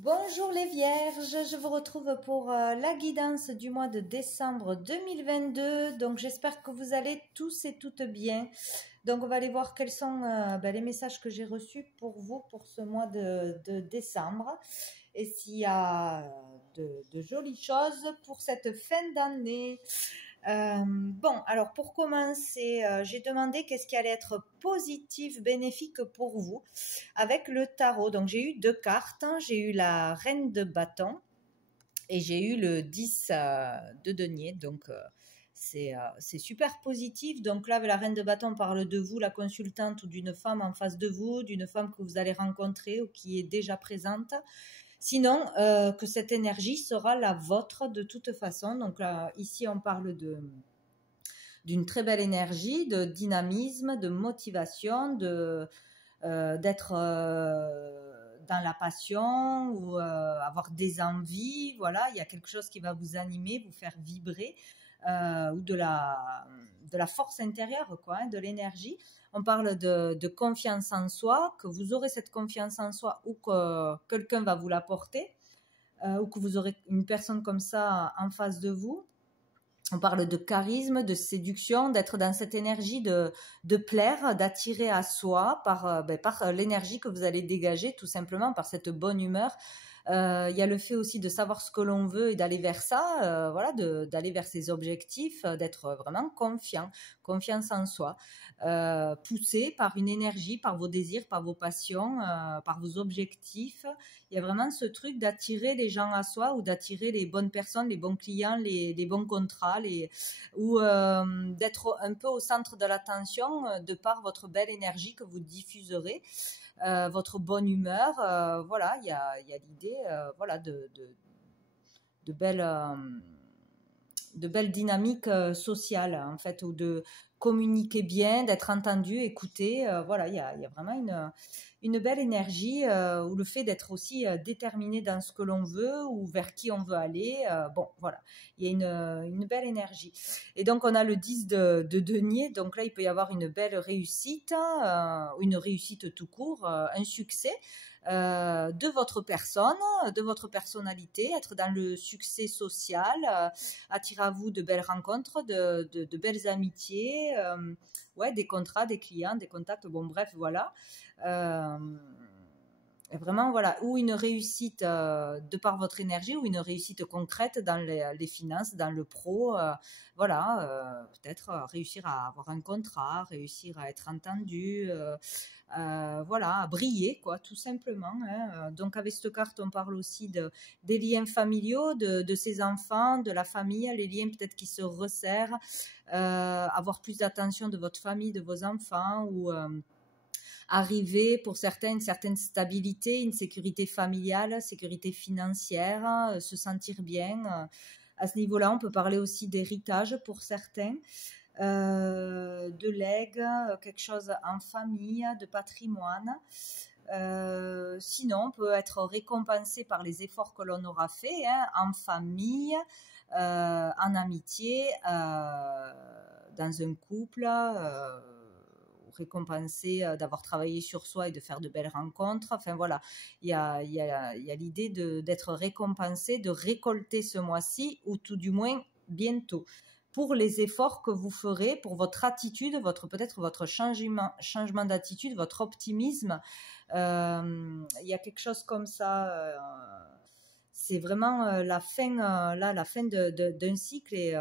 Bonjour les vierges, je vous retrouve pour la guidance du mois de décembre 2022. Donc j'espère que vous allez tous et toutes bien. Donc on va aller voir quels sont les messages que j'ai reçus pour vous pour ce mois de décembre. Et s'il y a de jolies choses pour cette fin d'année. Bon, alors pour commencer, j'ai demandé qu'est-ce qui allait être positif, bénéfique pour vous avec le tarot. Donc j'ai eu deux cartes, hein. J'ai eu la reine de bâton et j'ai eu le 10 de denier. Donc c'est super positif. Donc là, avec la reine de bâton, on parle de vous, la consultante, ou d'une femme en face de vous, d'une femme que vous allez rencontrer ou qui est déjà présente. Sinon, que cette énergie sera la vôtre de toute façon. Donc là, ici, on parle d'une très belle énergie, de dynamisme, de motivation, d'être dans la passion ou avoir des envies. Voilà, il y a quelque chose qui va vous animer, vous faire vibrer, ou de la force intérieure, quoi, hein, de l'énergie. On parle de confiance en soi, que vous aurez cette confiance en soi ou que quelqu'un va vous l'apporter, ou que vous aurez une personne comme ça en face de vous. On parle de charisme, de séduction, d'être dans cette énergie de plaire, d'attirer à soi par l'énergie que vous allez dégager, tout simplement par cette bonne humeur. Il y a le fait aussi de savoir ce que l'on veut et d'aller vers ça, voilà, d'aller vers ses objectifs, d'être vraiment confiance en soi, poussé par une énergie, par vos désirs, par vos passions, par vos objectifs. Il y a vraiment ce truc d'attirer les gens à soi ou d'attirer les bonnes personnes, les bons clients, les bons contrats, ou d'être un peu au centre de l'attention de par votre belle énergie que vous diffuserez. Votre bonne humeur, voilà, il y a l'idée, voilà, de belles, de belles dynamiques sociales, en fait, ou de communiquer bien, d'être entendu, écouté. Voilà, il y a vraiment une belle énergie, ou le fait d'être aussi déterminé dans ce que l'on veut ou vers qui on veut aller. Bon, voilà, il y a une belle énergie. Et donc, on a le 10 de denier. Donc là, il peut y avoir une belle réussite, une réussite tout court, un succès. De votre personne, de votre personnalité, être dans le succès social, attirer à vous de belles rencontres, de belles amitiés, ouais, des contrats, des clients, des contacts, bon bref, voilà. Vraiment, voilà, ou une réussite de par votre énergie, ou une réussite concrète dans les finances, dans le pro, voilà, peut-être réussir à avoir un contrat, réussir à être entendu, voilà, à briller, quoi, tout simplement, hein. Donc avec cette carte, on parle aussi des liens familiaux, de ses enfants, de la famille, les liens peut-être qui se resserrent, avoir plus d'attention de votre famille, de vos enfants, ou arriver pour certains une certaine stabilité, une sécurité familiale, sécurité financière, se sentir bien. À ce niveau-là, on peut parler aussi d'héritage pour certains, de legs, quelque chose en famille, de patrimoine. Sinon, on peut être récompensé par les efforts que l'on aura fait, hein, en famille, en amitié, dans un couple, récompensé d'avoir travaillé sur soi et de faire de belles rencontres. Enfin voilà, il y a l'idée d'être récompensé, de récolter ce mois-ci, ou tout du moins bientôt, pour les efforts que vous ferez, pour votre attitude, peut-être votre changement d'attitude, votre optimisme. Il y a quelque chose comme ça. C'est vraiment la fin, la fin d'un cycle, et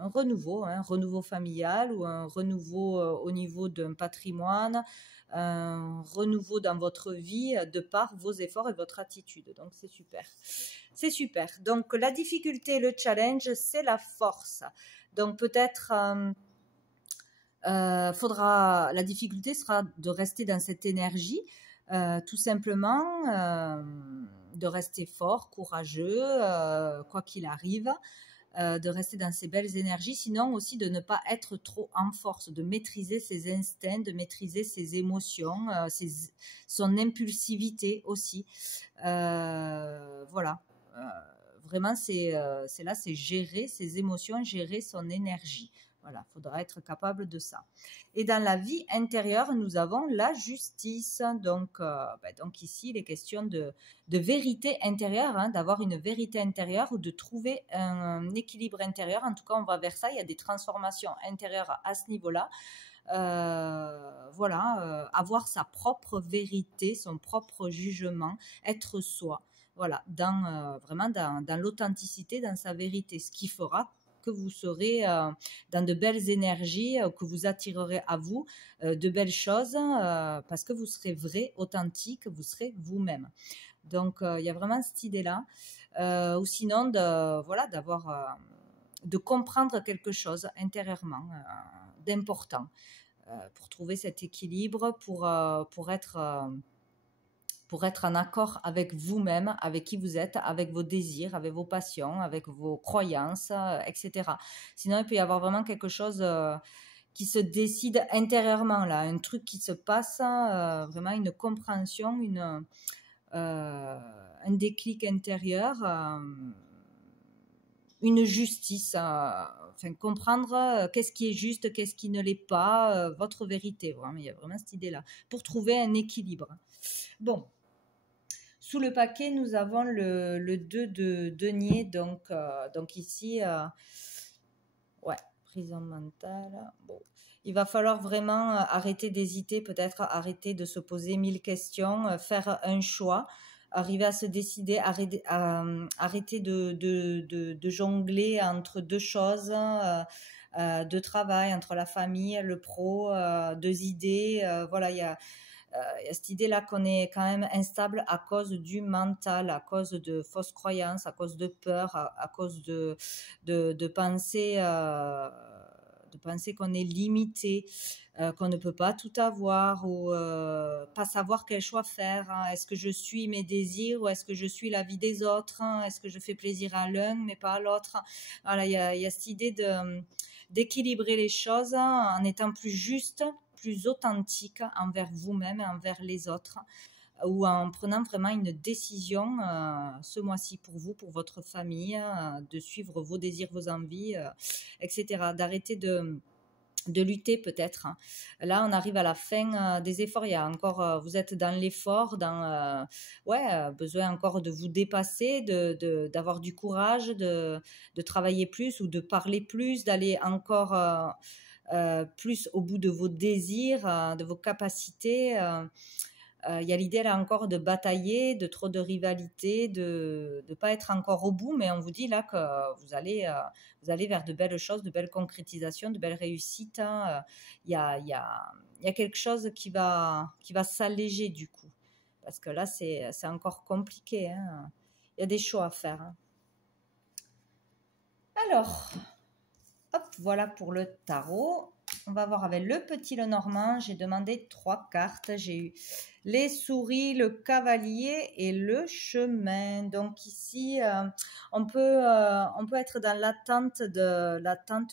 un renouveau, hein, renouveau familial, ou un renouveau au niveau d'un patrimoine, un renouveau dans votre vie de par vos efforts et votre attitude. Donc c'est super. C'est super. Donc la difficulté, le challenge, c'est la force. Donc peut-être la difficulté sera de rester dans cette énergie, tout simplement, de rester fort, courageux, quoi qu'il arrive. De rester dans ces belles énergies, sinon aussi de ne pas être trop en force, de maîtriser ses instincts, de maîtriser ses émotions, son impulsivité aussi. Voilà. Vraiment, c'est là, c'est gérer ses émotions, gérer son énergie. Voilà, il faudra être capable de ça. Et dans la vie intérieure, nous avons la justice. Donc ici, il est question de vérité intérieure, hein, d'avoir une vérité intérieure ou de trouver un équilibre intérieur. En tout cas, on va vers ça. Il y a des transformations intérieures à ce niveau-là. Avoir sa propre vérité, son propre jugement, être soi. Voilà, vraiment dans l'authenticité, dans sa vérité, ce qui fera que vous serez dans de belles énergies, que vous attirerez à vous de belles choses parce que vous serez vrai, authentique, vous serez vous-même. Donc, il y a vraiment cette idée-là. Ou sinon, de comprendre quelque chose intérieurement d'important pour trouver cet équilibre, pour être en accord avec vous-même, avec qui vous êtes, avec vos désirs, avec vos passions, avec vos croyances, etc. Sinon, il peut y avoir vraiment quelque chose qui se décide intérieurement, là, un truc qui se passe, vraiment une compréhension, un déclic intérieur, une justice, comprendre qu'est-ce qui est juste, qu'est-ce qui ne l'est pas, votre vérité. Vraiment, il y a vraiment cette idée-là, pour trouver un équilibre. Bon. Sous le paquet, nous avons le 2 de denier, donc ici, prison mentale. Bon. Il va falloir vraiment arrêter d'hésiter, peut-être arrêter de se poser 1000 questions, faire un choix, arriver à se décider, arrêter de jongler entre deux choses, de travail, entre la famille, le pro, deux idées. Voilà, il y a cette idée-là qu'on est quand même instable à cause du mental, à cause de fausses croyances, à cause de peur, à cause de penser qu'on est limité, qu'on ne peut pas tout avoir ou pas savoir quel choix faire. Hein. Est-ce que je suis mes désirs ou est-ce que je suis la vie des autres, hein. Est-ce que je fais plaisir à l'un mais pas à l'autre? Voilà, il y a cette idée d'équilibrer les choses en étant plus juste, plus authentique envers vous-même et envers les autres, ou en prenant vraiment une décision ce mois-ci pour vous, pour votre famille, de suivre vos désirs, vos envies, etc. D'arrêter de lutter peut-être. Là, on arrive à la fin des efforts. Il y a encore, vous êtes dans l'effort, besoin encore de vous dépasser, d'avoir du courage, de travailler plus ou de parler plus, d'aller encore plus au bout de vos désirs, de vos capacités. Il y a l'idée là encore de batailler, de trop de rivalité, de ne pas être encore au bout, mais on vous dit là que vous allez vers de belles choses, de belles concrétisations, de belles réussites. Hein. Il y a quelque chose qui va s'alléger du coup, parce que là c'est encore compliqué. Hein. Il y a des choix à faire. Hein. Alors, hop, voilà pour le tarot. On va voir avec le petit Lenormand. J'ai demandé 3 cartes. J'ai eu les souris, le cavalier et le chemin. Donc ici, on peut être dans l'attente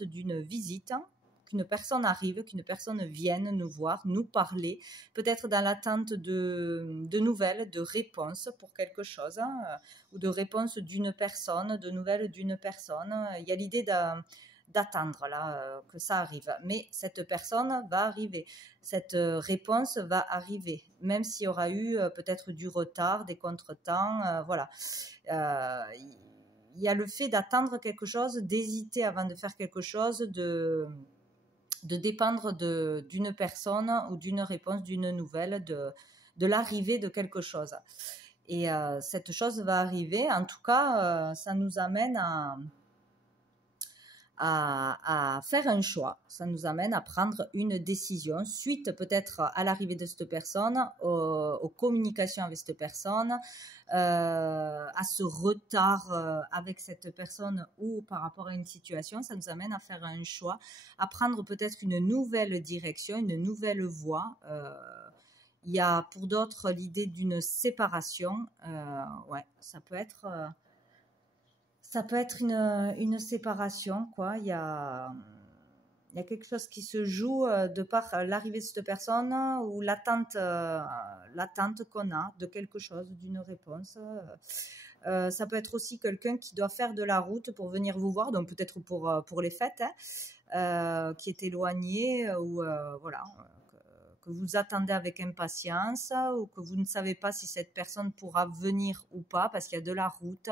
d'une visite, hein, qu'une personne arrive, qu'une personne vienne nous voir, nous parler. Peut-être dans l'attente de nouvelles, de réponses pour quelque chose, hein, ou de réponses d'une personne, de nouvelles d'une personne. Il y a l'idée d'attendre là que ça arrive, mais cette personne va arriver, cette réponse va arriver, même s'il y aura eu peut-être du retard, des contretemps, voilà. Il y a le fait d'attendre quelque chose, d'hésiter avant de faire quelque chose, de dépendre d'une personne ou d'une réponse, d'une nouvelle, de l'arrivée de quelque chose. Et cette chose va arriver, en tout cas, ça nous amène à faire un choix, ça nous amène à prendre une décision suite peut-être à l'arrivée de cette personne, aux communications avec cette personne, à ce retard avec cette personne ou par rapport à une situation. Ça nous amène à faire un choix, à prendre peut-être une nouvelle direction, une nouvelle voie. Il y a pour d'autres l'idée d'une séparation, ça peut être... ça peut être une séparation, quoi. Il y a Il y a quelque chose qui se joue de par l'arrivée de cette personne ou l'attente qu'on a de quelque chose, d'une réponse. Ça peut être aussi quelqu'un qui doit faire de la route pour venir vous voir, donc peut-être pour les fêtes, qui est éloigné ou voilà, que vous attendez avec impatience ou que vous ne savez pas si cette personne pourra venir ou pas parce qu'il y a de la route.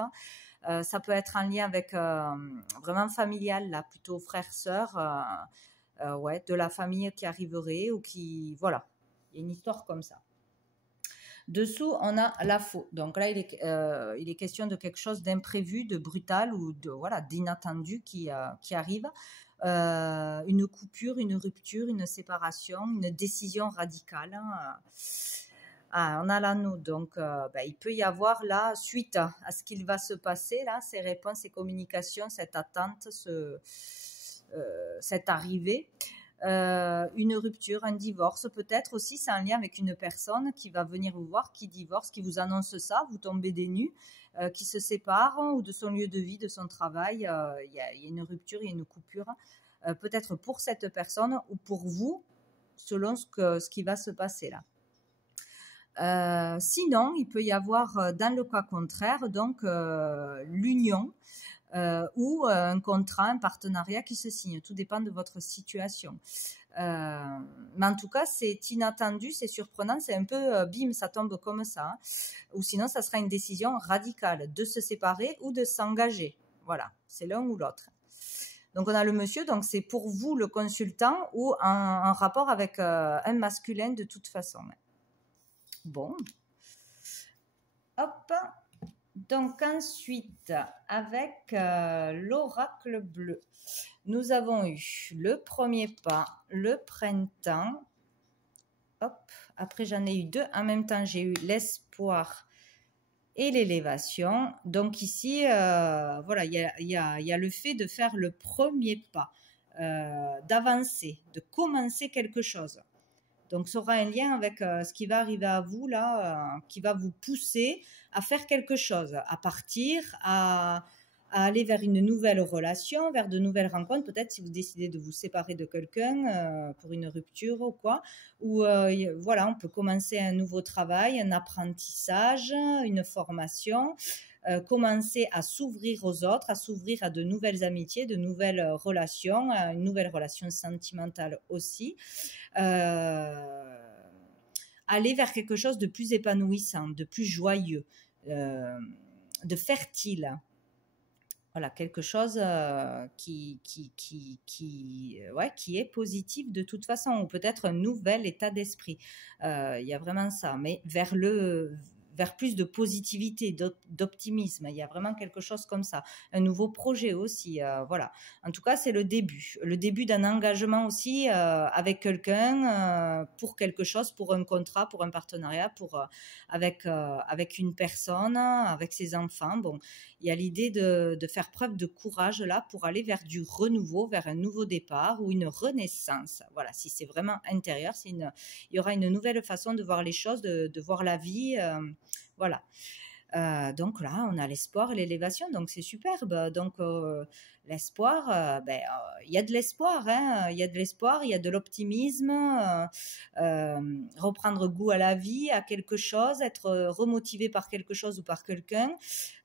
Ça peut être en lien avec vraiment familial, là, plutôt frère-sœur, ouais, de la famille qui arriverait ou qui, voilà, il y a une histoire comme ça. Dessous, on a la faux. Donc là, il est question de quelque chose d'imprévu, de brutal ou de voilà d'inattendu qui arrive. Une coupure, une rupture, une séparation, une décision radicale. On a l'anneau, donc il peut y avoir là, suite à ce qu'il va se passer, là, ces réponses, ces communications, cette attente, cette arrivée. Une rupture, un divorce, peut-être aussi c'est un lien avec une personne qui va venir vous voir, qui divorce, qui vous annonce ça, vous tombez des nues, qui se sépare ou de son lieu de vie, de son travail, il y a une rupture, il y a une coupure, peut-être pour cette personne ou pour vous, selon ce qui va se passer là. Sinon, il peut y avoir dans le cas contraire donc l'union ou un contrat, un partenariat qui se signe. Tout dépend de votre situation. Mais en tout cas, c'est inattendu, c'est surprenant, c'est un peu bim, ça tombe comme ça. Hein. Ou sinon, ça sera une décision radicale de se séparer ou de s'engager. Voilà, c'est l'un ou l'autre. Donc, on a le monsieur, donc c'est pour vous le consultant ou en rapport avec un masculin de toute façon. Bon. Hop. Donc ensuite, avec l'oracle bleu, nous avons eu le premier pas, le printemps. Hop. Après, j'en ai eu deux. En même temps, j'ai eu l'espoir et l'élévation. Donc ici, voilà, il y a le fait de faire le premier pas, d'avancer, de commencer quelque chose. Donc, ça aura un lien avec ce qui va arriver à vous, là, qui va vous pousser à faire quelque chose, à partir, à aller vers une nouvelle relation, vers de nouvelles rencontres. Peut-être si vous décidez de vous séparer de quelqu'un pour une rupture ou quoi. Ou voilà, on peut commencer un nouveau travail, un apprentissage, une formation. Commencer à s'ouvrir aux autres, à s'ouvrir à de nouvelles amitiés, de nouvelles relations, à une nouvelle relation sentimentale aussi. Aller vers quelque chose de plus épanouissant, de plus joyeux, de fertile. Voilà, quelque chose qui est positif de toute façon, ou peut-être un nouvel état d'esprit. Il y a vraiment ça, mais vers plus de positivité, d'optimisme. Il y a vraiment quelque chose comme ça. Un nouveau projet aussi, voilà. En tout cas, c'est le début d'un engagement aussi avec quelqu'un pour quelque chose, pour un contrat, pour un partenariat, avec une personne, avec ses enfants. Bon, il y a l'idée de faire preuve de courage là pour aller vers du renouveau, vers un nouveau départ ou une renaissance. Voilà, si c'est vraiment intérieur, il y aura une nouvelle façon de voir les choses, de voir la vie. Voilà. Donc là, on a l'espoir et l'élévation, donc c'est superbe. Donc l'espoir, il y a de l'espoir, hein. Il y a de l'espoir, il y a de l'optimisme, reprendre goût à la vie, à quelque chose, être remotivé par quelque chose ou par quelqu'un.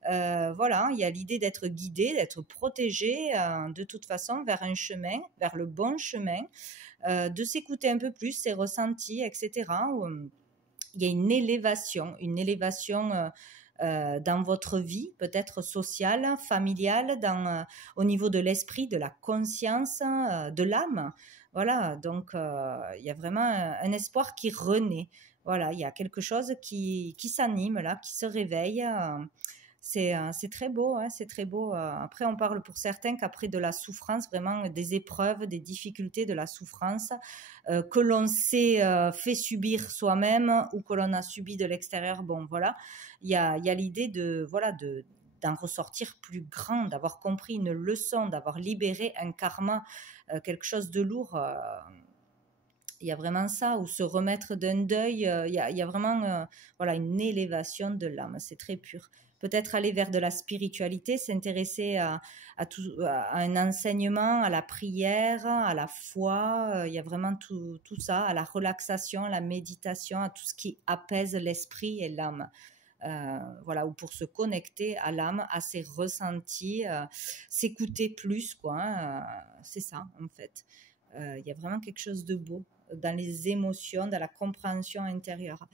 Voilà, il y a l'idée d'être guidé, d'être protégé de toute façon vers un chemin, vers le bon chemin, de s'écouter un peu plus, ses ressentis, etc. Il y a une élévation dans votre vie, peut-être sociale, familiale, au niveau de l'esprit, de la conscience, de l'âme. Voilà, donc il y a vraiment un espoir qui renaît. Voilà, il y a quelque chose qui s'anime là, qui se réveille. C'est très beau, hein, c'est très beau. Après, on parle pour certains qu'après de la souffrance, vraiment des épreuves, des difficultés, de la souffrance que l'on s'est fait subir soi-même ou que l'on a subi de l'extérieur. Bon, voilà, il y a l'idée d'en ressortir plus grand, d'avoir compris une leçon, d'avoir libéré un karma, quelque chose de lourd. Il y a vraiment ça, ou se remettre d'un deuil, il y a vraiment voilà, une élévation de l'âme, c'est très pur. Peut-être aller vers de la spiritualité, s'intéresser à un enseignement, à la prière, à la foi, il y a vraiment tout ça, à la relaxation, à la méditation, à tout ce qui apaise l'esprit et l'âme. Voilà, ou pour se connecter à l'âme, à ses ressentis, s'écouter plus, quoi, hein, c'est ça, en fait. Il y a vraiment quelque chose de beau dans les émotions, dans la compréhension intérieure.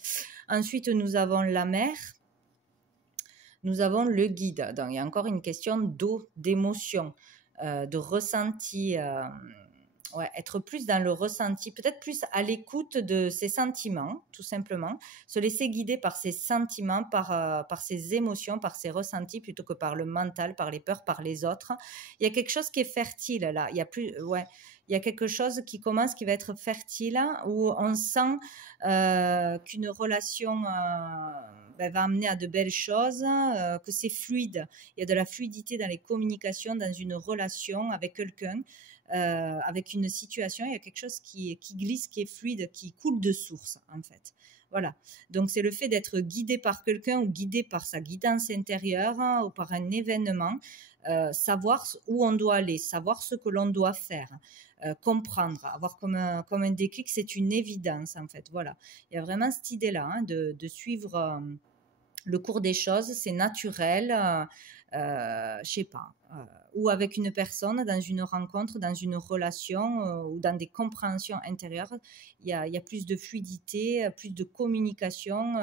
Ensuite, nous avons la mer, nous avons le guide. Donc, il y a encore une question d'eau, d'émotion, de ressenti. Ouais, être plus dans le ressenti, peut-être plus à l'écoute de ses sentiments, tout simplement. Se laisser guider par ses sentiments, par ses émotions, par ses ressentis, plutôt que par le mental, par les peurs, par les autres. Il y a quelque chose qui est fertile là. Il y a plus, ouais. Il y a quelque chose qui commence, qui va être fertile, où on sent qu'une relation va amener à de belles choses, que c'est fluide. Il y a de la fluidité dans les communications, dans une relation avec quelqu'un, avec une situation. Il y a quelque chose qui glisse, qui est fluide, qui coule de source, en fait. Voilà. Donc, c'est le fait d'être guidé par quelqu'un ou guidé par sa guidance intérieure, ou par un événement, savoir où on doit aller, savoir ce que l'on doit faire, comprendre, avoir comme un déclic, c'est une évidence, en fait. Voilà. Il y a vraiment cette idée-là, hein, de suivre le cours des choses, c'est naturel, je sais pas, ou avec une personne, dans une rencontre, dans une relation, ou dans des compréhensions intérieures, il y a plus de fluidité, plus de communication,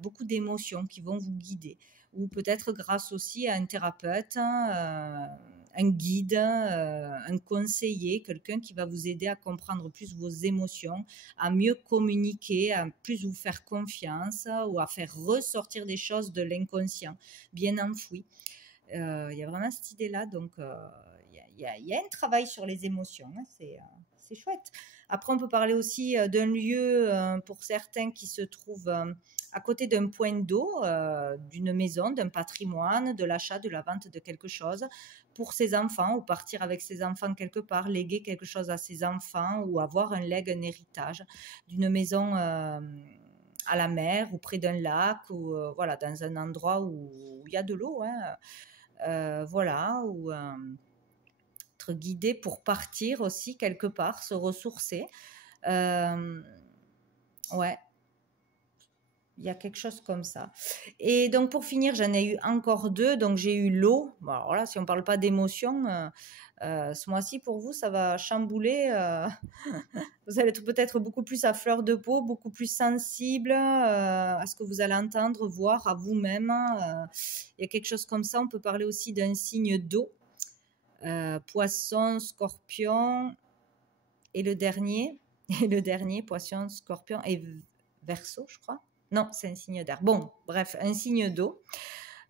beaucoup d'émotions qui vont vous guider. Ou peut-être grâce aussi à un thérapeute, un guide, un conseiller, quelqu'un qui va vous aider à comprendre plus vos émotions, à mieux communiquer, à plus vous faire confiance, ou à faire ressortir des choses de l'inconscient bien enfouies. Il y a vraiment cette idée-là, donc il y a un travail sur les émotions, hein, c'est chouette. Après, on peut parler aussi d'un lieu, pour certains, qui se trouve à côté d'un point d'eau, d'une maison, d'un patrimoine, de l'achat, de la vente de quelque chose pour ses enfants, ou partir avec ses enfants quelque part, léguer quelque chose à ses enfants, ou avoir un legs, un héritage d'une maison à la mer, ou près d'un lac, ou voilà, dans un endroit où il y a de l'eau, hein, voilà, ou être guidé pour partir aussi quelque part, se ressourcer. Ouais, il y a quelque chose comme ça. Et donc, pour finir, j'en ai eu encore deux. Donc, j'ai eu l'eau. Bon, alors là, si on ne parle pas d'émotion, ce mois-ci, pour vous, ça va chambouler. Vous allez être peut-être beaucoup plus à fleur de peau, beaucoup plus sensible à ce que vous allez entendre, voir à vous-même. Il y a quelque chose comme ça. On peut parler aussi d'un signe d'eau. Poisson, scorpion, et le dernier, poisson, scorpion et Verseau, je crois. Non, c'est un signe d'air. Bon, bref, un signe d'eau.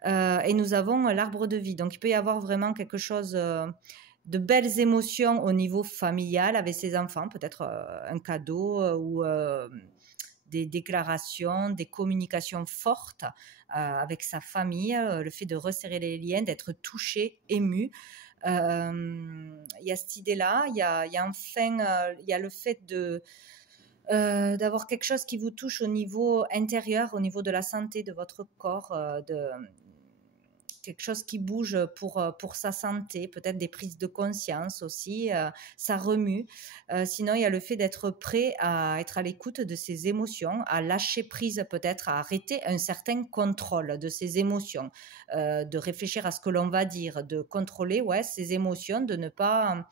Et nous avons l'arbre de vie. Donc, il peut y avoir vraiment quelque chose de belles émotions au niveau familial avec ses enfants, peut-être un cadeau, ou des déclarations, des communications fortes avec sa famille, le fait de resserrer les liens, d'être touché, ému. Il y a cette idée-là, il y a enfin, il y a le fait d'avoir quelque chose qui vous touche au niveau intérieur, au niveau de la santé de votre corps, quelque chose qui bouge pour sa santé, peut-être des prises de conscience aussi, ça remue. Sinon, il y a le fait d'être prêt à être à l'écoute de ses émotions, à lâcher prise peut-être, à arrêter un certain contrôle de ses émotions, de réfléchir à ce que l'on va dire, de contrôler ses émotions, de ne pas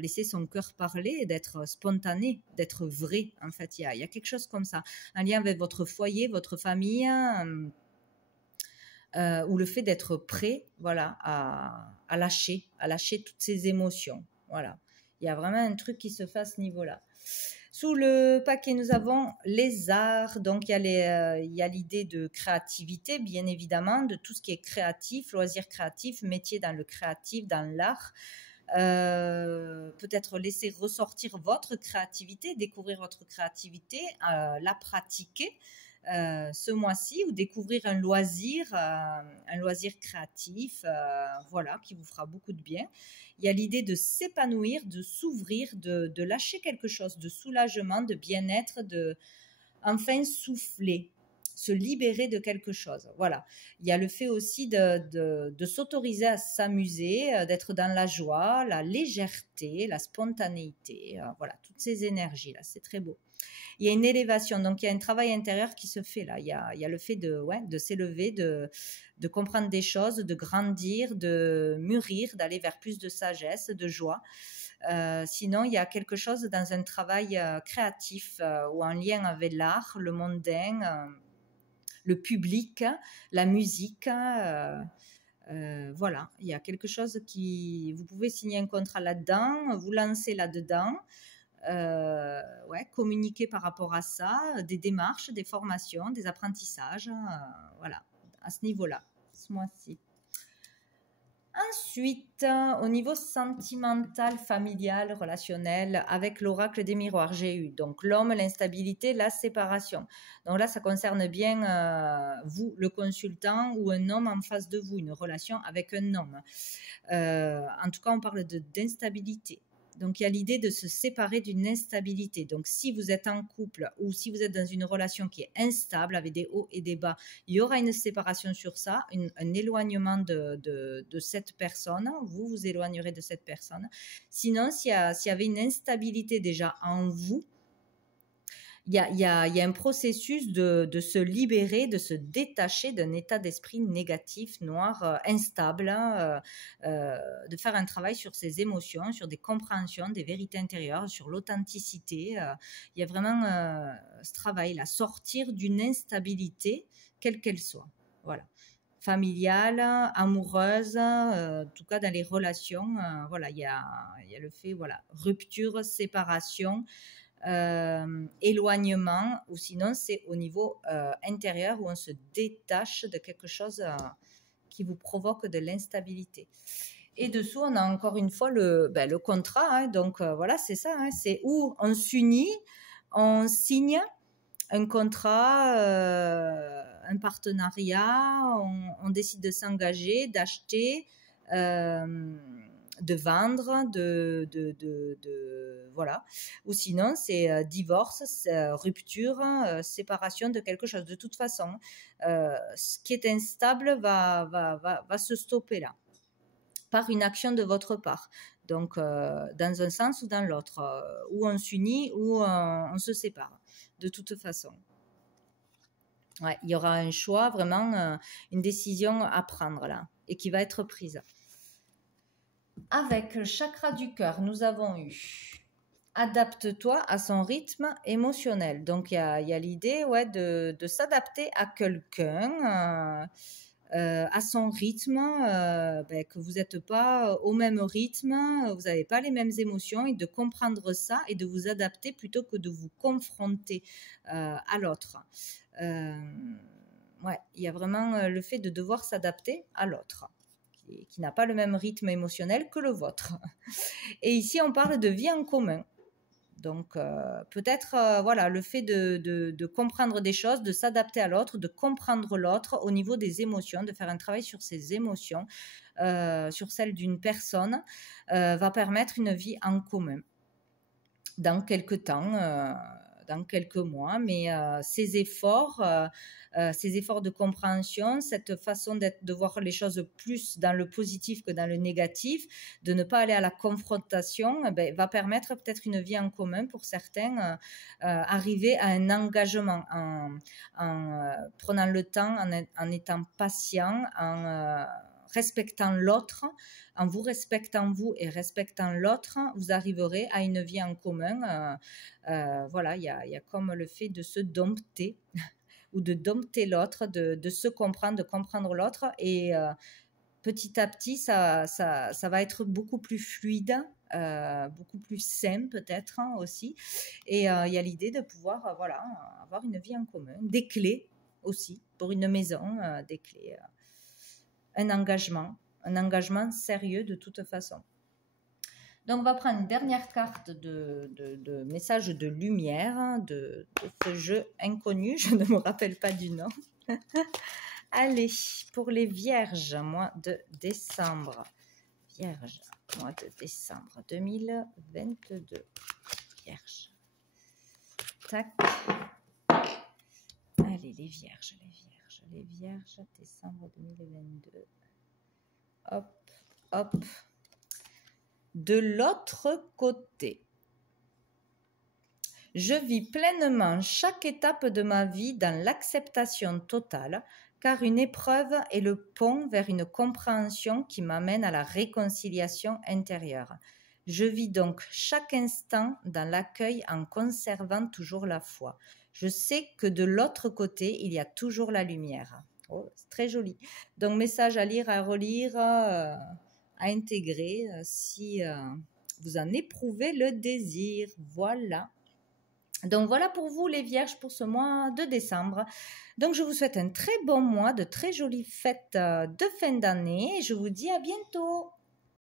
laisser son cœur parler, d'être spontané, d'être vrai. En fait, il y a quelque chose comme ça, un lien avec votre foyer, votre famille, ou le fait d'être prêt, voilà, à lâcher toutes ces émotions. Voilà, il y a vraiment un truc qui se fait à ce niveau-là. Sous le paquet, nous avons les arts. Donc, il y a l'idée de créativité, bien évidemment, de tout ce qui est créatif, loisirs créatifs, métiers dans le créatif, dans l'art. Peut-être laisser ressortir votre créativité, découvrir votre créativité, la pratiquer, ce mois-ci, ou découvrir un loisir créatif, voilà, qui vous fera beaucoup de bien. Il y a l'idée de s'épanouir, de s'ouvrir, de lâcher quelque chose, de soulagement, de bien-être, de enfin souffler, se libérer de quelque chose. Voilà. Il y a le fait aussi de s'autoriser à s'amuser, d'être dans la joie, la légèreté, la spontanéité, voilà, toutes ces énergies-là, c'est très beau. Il y a une élévation, donc il y a un travail intérieur qui se fait là. Il y a le fait de s'élever, de comprendre des choses, de grandir, de mûrir, d'aller vers plus de sagesse, de joie. Sinon, il y a quelque chose dans un travail créatif ou en lien avec l'art, le mondain, le public, la musique. Voilà, il y a quelque chose qui... Vous pouvez signer un contrat là-dedans, vous lancer là-dedans. Communiquer par rapport à ça, des démarches, des formations, des apprentissages, voilà, à ce niveau-là, ce mois-ci. Ensuite, au niveau sentimental, familial, relationnel, avec l'oracle des miroirs, j'ai eu donc l'homme, l'instabilité, la séparation. Donc là, ça concerne bien vous, le consultant, ou un homme en face de vous, une relation avec un homme. En tout cas, on parle d'instabilité. Donc, il y a l'idée de se séparer d'une instabilité. Donc, si vous êtes en couple ou si vous êtes dans une relation qui est instable, avec des hauts et des bas, il y aura une séparation sur ça, un éloignement de cette personne. Vous vous éloignerez de cette personne. Sinon, s'il y avait une instabilité déjà en vous, il y a un processus de se libérer, de se détacher d'un état d'esprit négatif, noir, instable, de faire un travail sur ses émotions, sur des compréhensions, des vérités intérieures, sur l'authenticité. Il y a vraiment ce travail-là, sortir d'une instabilité, quelle qu'elle soit. Voilà. Familiale, amoureuse, en tout cas dans les relations, voilà, il y a le fait, voilà, rupture, séparation, éloignement, ou sinon c'est au niveau intérieur où on se détache de quelque chose qui vous provoque de l'instabilité. Et dessous, on a encore une fois le contrat, hein, donc voilà, c'est ça, hein, c'est où on s'unit, on signe un contrat, un partenariat, on décide de s'engager, d'acheter, de vendre, voilà. Ou sinon, c'est divorce, rupture, séparation de quelque chose. De toute façon, ce qui est instable va se stopper là, par une action de votre part. Donc, dans un sens ou dans l'autre, ou on s'unit ou on se sépare, de toute façon. Ouais, il y aura un choix, vraiment une décision à prendre là, et qui va être prise. Avec le chakra du cœur, nous avons eu adapte-toi à son rythme émotionnel. Donc, il y a l'idée de s'adapter à quelqu'un, à son rythme, que vous n'êtes pas au même rythme, vous n'avez pas les mêmes émotions, et de comprendre ça et de vous adapter plutôt que de vous confronter à l'autre. Il y a vraiment le fait de devoir s'adapter à l'autre, qui n'a pas le même rythme émotionnel que le vôtre. Et ici, on parle de vie en commun. Donc, peut-être, voilà, le fait de comprendre des choses, de s'adapter à l'autre, de comprendre l'autre au niveau des émotions, de faire un travail sur ses émotions, sur celle d'une personne, va permettre une vie en commun dans quelques temps, dans quelques mois. Mais ces efforts de compréhension, cette façon de voir les choses plus dans le positif que dans le négatif, de ne pas aller à la confrontation, va permettre peut-être une vie en commun pour certains, arriver à un engagement en prenant le temps, en étant patient, en respectant l'autre, en vous respectant vous et respectant l'autre, vous arriverez à une vie en commun. Voilà, il y a comme le fait de se dompter ou de dompter l'autre, de se comprendre, de comprendre l'autre, et petit à petit, ça va être beaucoup plus fluide, beaucoup plus sain peut-être aussi. Et il y a l'idée de pouvoir avoir une vie en commun, des clés aussi pour une maison, des clés, un engagement sérieux de toute façon. Donc, on va prendre une dernière carte de message de lumière de ce jeu inconnu. Je ne me rappelle pas du nom. Allez, pour les vierges, mois de décembre. Vierge, mois de décembre 2022. Vierge. Tac. Allez, les vierges, décembre 2022. Hop, hop. De l'autre côté, je vis pleinement chaque étape de ma vie dans l'acceptation totale, car une épreuve est le pont vers une compréhension qui m'amène à la réconciliation intérieure. Je vis donc chaque instant dans l'accueil en conservant toujours la foi. Je sais que de l'autre côté, il y a toujours la lumière. Oh, c'est très joli. Donc, message à lire, à relire, à intégrer si vous en éprouvez le désir. Voilà. Donc, voilà pour vous les vierges pour ce mois de décembre. Donc, je vous souhaite un très bon mois, de très jolies fêtes de fin d'année. Je vous dis à bientôt.